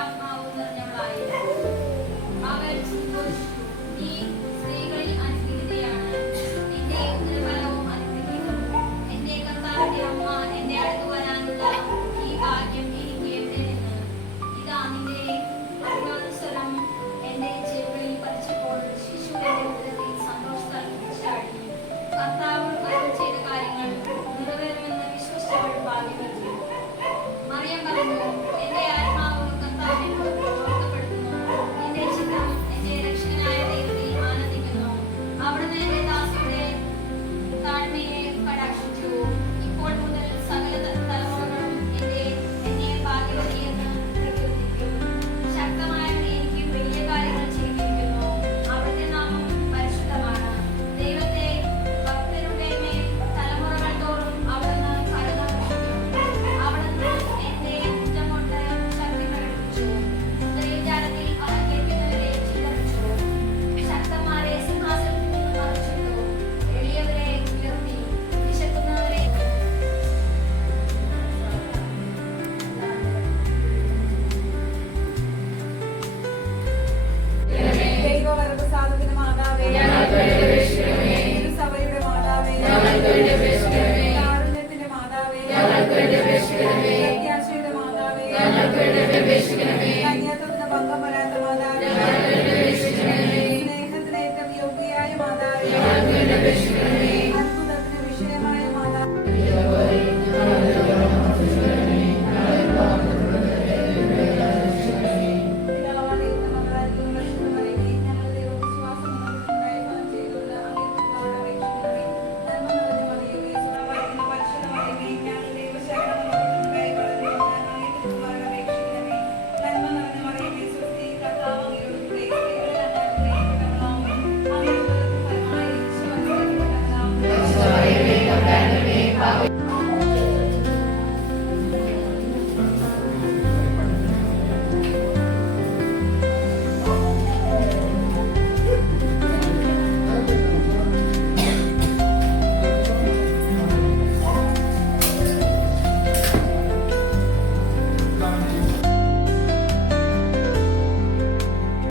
ആത്മാവ് നിറഞ്ഞവളായിരുന്നു. അവൻ സന്തോഷിച്ചു. നീ സ്ത്രീകളിൽ അനുഗ്രഹീതയാണ്, നിന്റെ ഉദരഫലവും അനുഗ്രഹീതം. എന്റെ കർത്താവിന്റെ അമ്മ എന്റെ അടുത്ത് വരാനുള്ള ഈ ഭാഗ്യം എനിക്ക് എവിടെ നിന്ന്? ഇതാ നിന്റെ അഭിവാദസ്വരം എന്റെ ചെവികളിൽ പതിച്ചപ്പോൾ ശിശു എന്റെ ഉദരത്തിൽ സന്തോഷത്താൽ കുതിച്ചാടി. കർത്താവ് അരുൾ ചെയ്ത കാര്യങ്ങൾ നിറവേറുമെന്ന് വിശ്വസിച്ചവൾ ഭാഗ്യവതി. മറിയം പറഞ്ഞു, എന്റെ ആത്മാവ് കർത്താവിനെ ഓർക്കപ്പെടുന്നു, നിന്റെ ചിത്തം എന്റെ രക്ഷകനായ ദൈവത്തിൽ ആനന്ദിക്കുന്നു. അവിടുന്ന് എന്റെ ദാസിയുടെ താഴ്മയെ കടാക്ഷിച്ചു. ഇപ്പോൾ മുതൽ സകല തലമുറകളും എന്നെ ഭാഗ്യവതിയെന്ന് പ്രകീർത്തിക്കും. ശക്തമായവൻ എനിക്ക് വലിയ കാര്യങ്ങൾ ചെയ്തിരിക്കുന്നു. അവിടുത്തെ നാമം പരിശുദ്ധമാണ്. ദൈവത്തെ ഭക്തരുടെ മേൽ തലമുറകൾ തോറും അവിടുന്ന് കരുണ വർഷിക്കും. അവിടുന്ന് എന്റെ കുറ്റം കൊണ്ട് ശക്തി പ്രകടിപ്പിച്ചു. സ്ത്രീജാലത്തിൽ അവൻ കേൾക്കുന്നവരെ ചിതറിച്ചു. ശക്തന്മാരെ സിംഹാസനത്തിൽ നിന്ന് മറിച്ചിട്ടു. എളിയവരെ ഉയർത്തി. വിശക്കുന്നവരെ ദൈവവരപ്രസാദത്തിന് മാതാവേ, സഭയുടെ മാതാവേ,